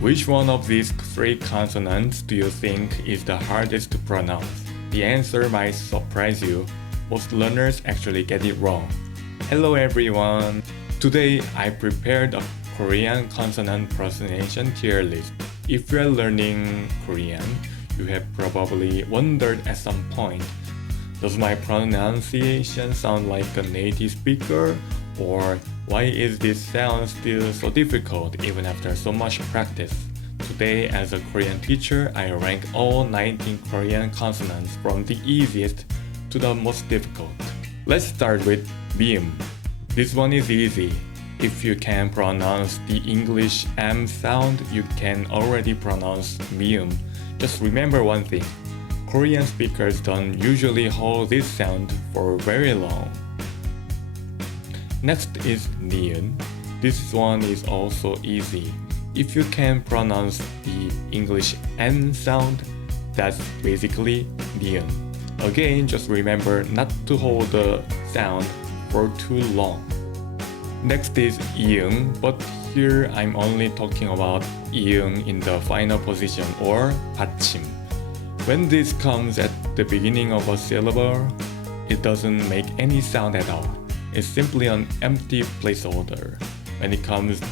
Which one of these three consonants do you think is the hardest to pronounce? The answer might surprise you. Most learners actually get it wrong. Hello everyone! Today I prepared a Korean consonant pronunciation tier list. If you are learning Korean, you have probably wondered at some point, does my pronunciation sound like a native speaker? Or why is this sound still so difficult even after so much practice? Today, as a Korean teacher, I rank all 19 Korean consonants from the easiest to the most difficult. Let's start with mium. This one is easy. If you can pronounce the English M sound, you can already pronounce mium. Just remember one thing. Korean speakers don't usually hold this sound for very long. Next is niun. This one is also easy. If you can pronounce the English N sound, that's basically niun. Again, just remember not to hold the sound for too long. Next is iung, but here I'm only talking about iung in the final position or 받침. When this comes at the beginning of a syllable, it doesn't make any sound at all. It's simply an empty placeholder. When it comes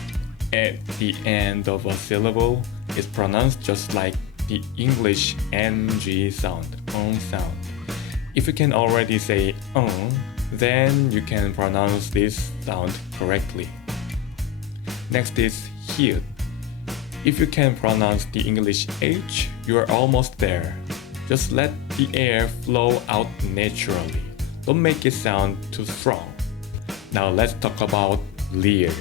at the end of a syllable, it's pronounced just like the English ng sound, sound. If you can already say then you can pronounce this sound correctly. Next is hyut. If you can pronounce the English H, you are almost there. Just let the air flow out naturally. Don't make it sound too strong. Now let's talk about leer.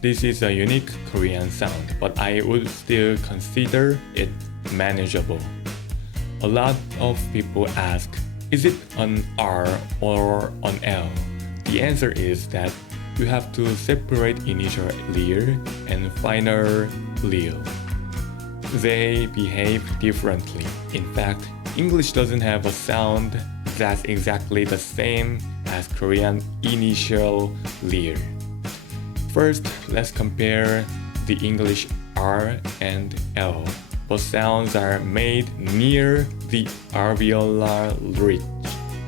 This is a unique Korean sound, but I would still consider it manageable. A lot of people ask, is it an R or an L? The answer is that you have to separate initial leer and final leer. They behave differently. In fact, English doesn't have a sound that's exactly the same as Korean initial leer. First, let's compare the English R and L. Both sounds are made near the alveolar ridge.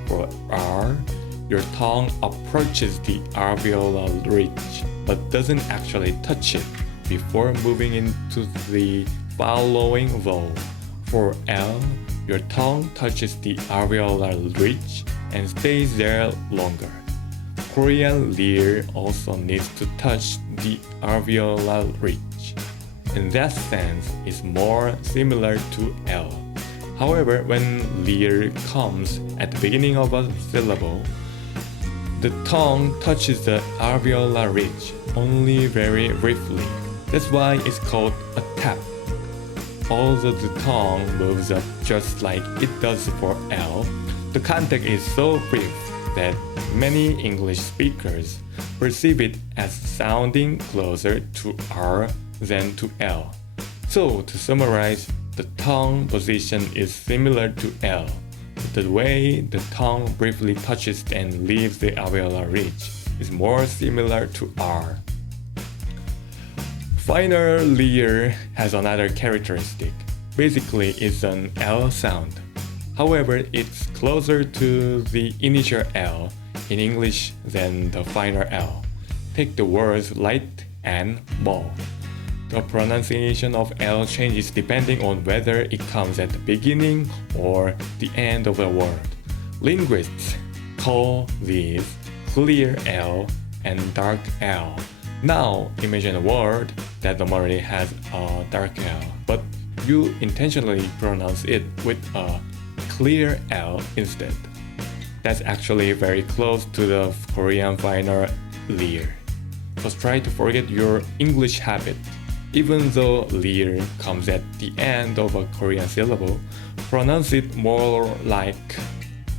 For R, your tongue approaches the alveolar ridge but doesn't actually touch it before moving into the following vowel. For L, your tongue touches the alveolar ridge and stays there longer. Korean leer also needs to touch the alveolar ridge. In that sense, it's more similar to L. However, when leer comes at the beginning of a syllable, the tongue touches the alveolar ridge only very briefly. That's why it's called a tap. Although the tongue moves up just like it does for L, the contact is so brief that many English speakers perceive it as sounding closer to R than to L. So, to summarize, the tongue position is similar to L. The way the tongue briefly touches and leaves the alveolar ridge is more similar to R. Final leer has another characteristic. Basically, it's an L sound. However, it's closer to the initial L in English than the final L. Take the words light and ball. The pronunciation of L changes depending on whether it comes at the beginning or the end of a word. Linguists call these clear L and dark L. Now imagine a word that normally has a dark L, but you intentionally pronounce it with a clear L instead. That's actually very close to the Korean final leer. Just try to forget your English habit. Even though leer comes at the end of a Korean syllable, pronounce it more like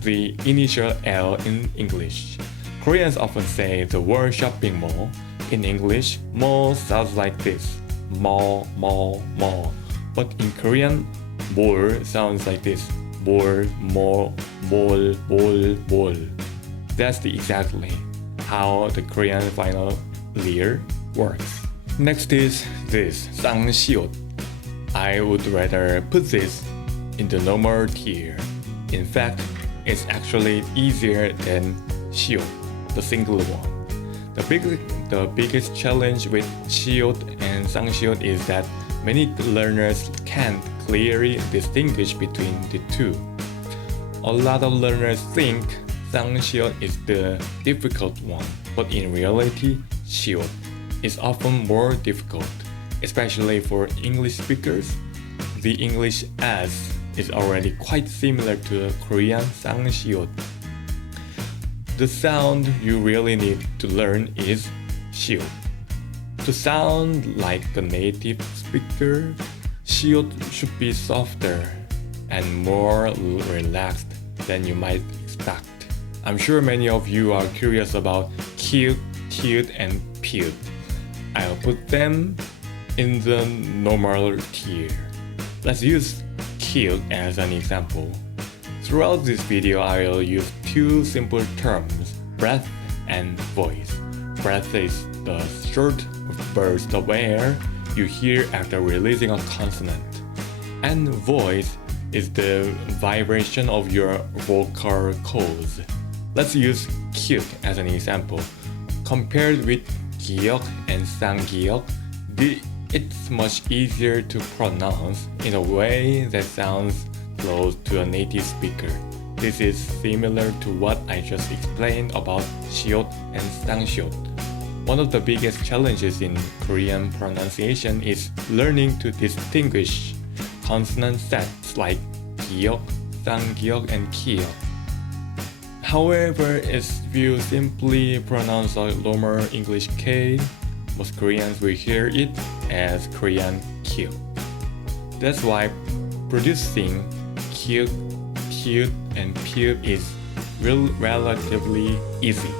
the initial L in English. Koreans often say the word shopping mall. In English, mall sounds like this: mall, mall, mall. But in Korean, mall sounds like this: mall, mall, mall, mall, mall. That's exactly how the Korean final leer works. Next is this, 上시옷. I would rather put this in the normal tier. In fact, it's actually easier than 시옷, the single one. The biggest challenge with 시옷 and 상시옷 is that many learners can't clearly distinguish between the two. A lot of learners think 상시옷 is the difficult one, but in reality, 시옷 is often more difficult, especially for English speakers. The English S is already quite similar to Korean 상시옷. The sound you really need to learn is 시옷. To sound like a native speaker, 시옷 should be softer and more relaxed than you might expect. I'm sure many of you are curious about cute, tiut, and piut. I'll put them in the normal tier. Let's use cute as an example. Throughout this video, I'll use two simple terms, breath and voice. Breath is the short burst of air you hear after releasing a consonant. And voice is the vibration of your vocal cords. Let's use cute as an example. Compared with 기역 and 쌍기역, it's much easier to pronounce in a way that sounds close to a native speaker. This is similar to what I just explained about 시옷 and 쌍시옷. One of the biggest challenges in Korean pronunciation is learning to distinguish consonant sets like 기역, 쌍기역, and 기역. However, if you simply pronounce a normal English K, most Koreans will hear it as Korean Q. That's why producing Q, tiut, and piut is relatively easy.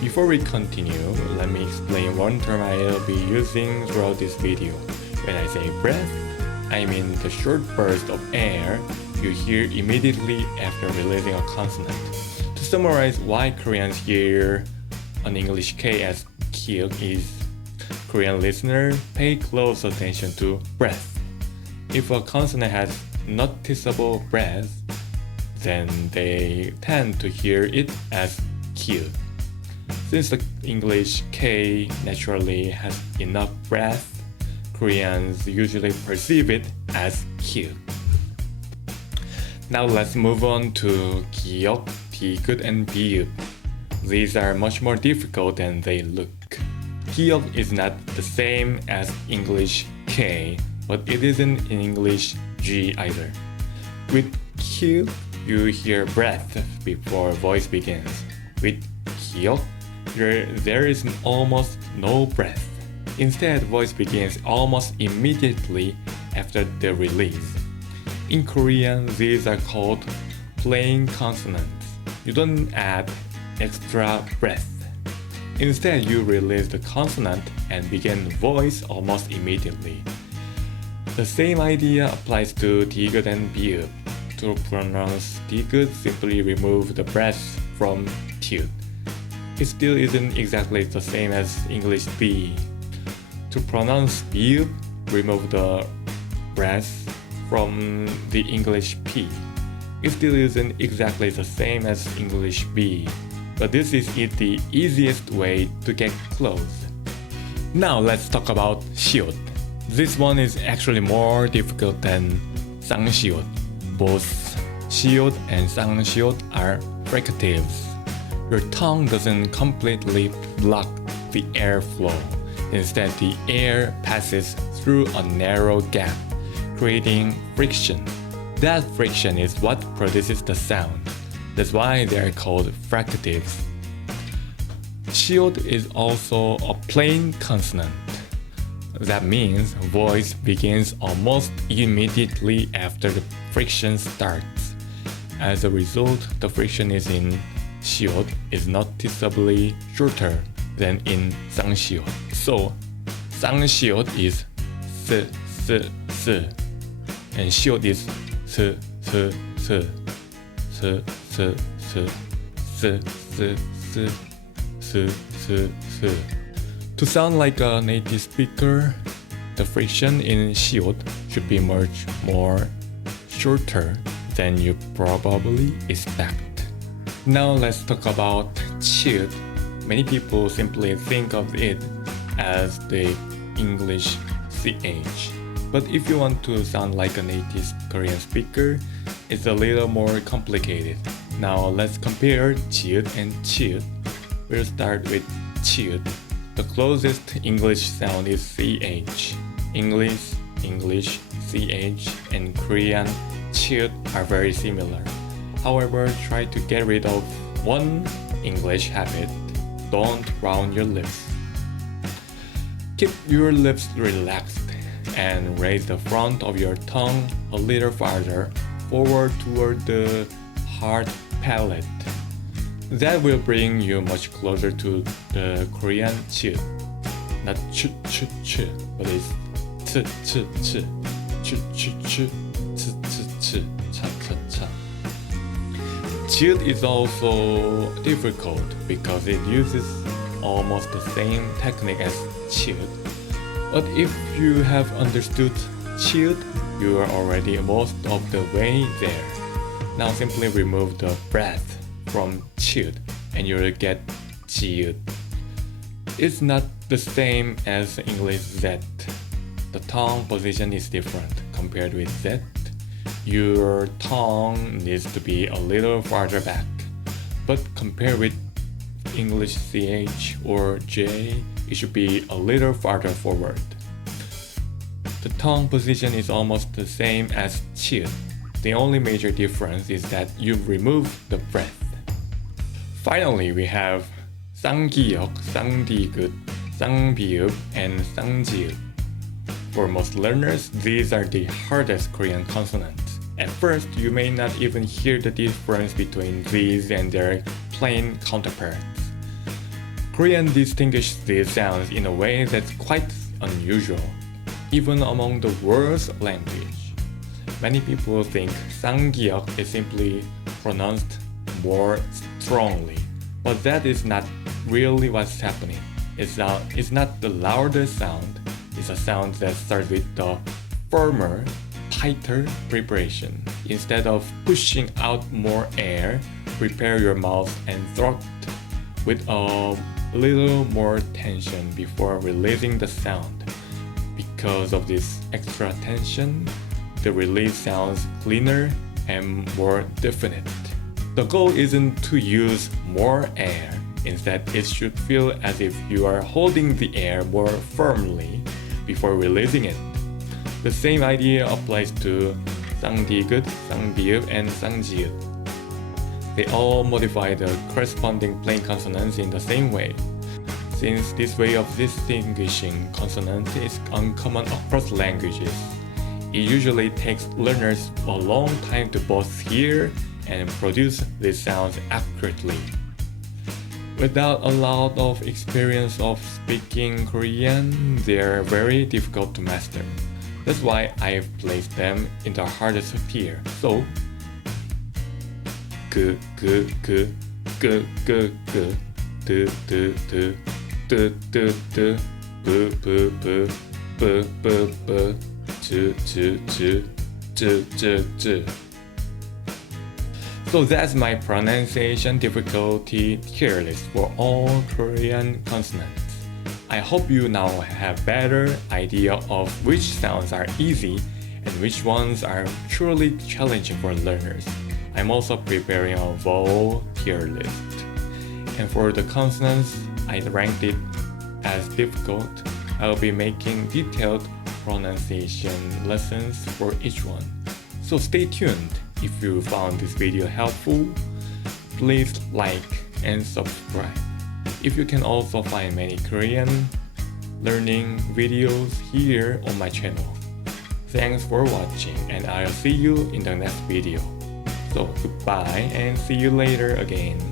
Before we continue, let me explain one term I'll be using throughout this video. When I say breath, I mean the short burst of air you hear immediately after releasing a consonant. To summarize why Koreans hear an English K as kiuk is Korean listener pay close attention to breath. If a consonant has noticeable breath, then they tend to hear it as kiuk. Since the English K naturally has enough breath, Koreans usually perceive it as kiuk. Now let's move on to 기역, 디귿, and 비읍. These are much more difficult than they look. 기역 is not the same as English K, but it isn't in English G either. With Q, you hear breath before voice begins. With 기역, there is almost no breath. Instead, voice begins almost immediately after the release. In Korean, these are called plain consonants. You don't add extra breath. Instead, you release the consonant and begin voice almost immediately. The same idea applies to 디귿 and 비읍. To pronounce 디귿, simply remove the breath from tiut. It still isn't exactly the same as English B. To pronounce 비읍, remove the breath from the English P. It still isn't exactly the same as English B, but this is the easiest way to get close. Now let's talk about 시옷. This one is actually more difficult than 쌍시옷. Both 시옷 and 쌍시옷 are fricatives. Your tongue doesn't completely block the airflow. Instead, the air passes through a narrow gap, creating friction. That friction is what produces the sound. That's why they are called fricatives. 시옷 is also a plain consonant. That means voice begins almost immediately after the friction starts. As a result, the friction in 시옷 is noticeably shorter than in 쌍시옷. So, 쌍시옷 is s, s, s, and 시옷 is s, s, s, s, s, s, s, s, s, s, s, s. To sound like a native speaker, the friction in 시옷 should be much more shorter than you probably expect. Now let's talk about 치읓. Many people simply think of it as the English CH. But if you want to sound like a native Korean speaker, it's a little more complicated. Now let's compare 치읓 and 치읓. We'll start with 치읓. The closest English sound is CH. English, English, CH, and Korean 치읓 are very similar. However, try to get rid of one English habit. Don't round your lips. Keep your lips relaxed and raise the front of your tongue a little farther forward toward the hard palate. That will bring you much closer to the Korean 치읓. Not ch ch ch, but it's ch ch ch, ch ch ch, ch ch ch, cha cha cha. 치읓 is also difficult because it uses almost the same technique as 치읓. But if you have understood 치읓, you are already most of the way there. Now simply remove the breath from 치읓 and you'll get 지읒. It's not the same as English Z. The tongue position is different compared with Z. Your tongue needs to be a little farther back. But compared with English CH or J, it should be a little farther forward. The tongue position is almost the same as 치읓. The only major difference is that you remove the breath. Finally, we have 쌍기역, 쌍디귿, 쌍비읍, and 쌍지읒. For most learners, these are the hardest Korean consonants. At first, you may not even hear the difference between these and their plain counterparts. Korean distinguishes these sounds in a way that's quite unusual, even among the world's language. Many people think 쌍기역 is simply pronounced more strongly, but that is not really what's happening. It's not the louder sound, it's a sound that starts with the firmer, tighter preparation. Instead of pushing out more air, prepare your mouth and throat with a little more tension before releasing the sound. Because of this extra tension, the release sounds cleaner and more definite. The goal isn't to use more air. Instead, it should feel as if you are holding the air more firmly before releasing it. The same idea applies to 쌍디귿, 쌍비읍, and 쌍지읒. They all modify the corresponding plain consonants in the same way. Since this way of distinguishing consonants is uncommon across languages, it usually takes learners a long time to both hear and produce these sounds accurately. Without a lot of experience of speaking Korean, they are very difficult to master. That's why I've placed them in the hardest tier. So, g g g g g g d d d d d d b b b b b b j j j j j j. So that's my pronunciation difficulty tier list for all Korean consonants. I hope you now have better idea of which sounds are easy and which ones are truly challenging for learners. I'm also preparing a vowel tier list. And for the consonants, I ranked it as difficult. I'll be making detailed pronunciation lessons for each one. So stay tuned. If you found this video helpful, please like and subscribe. If you can also find many Korean learning videos here on my channel. Thanks for watching and I'll see you in the next video. So goodbye and see you later again.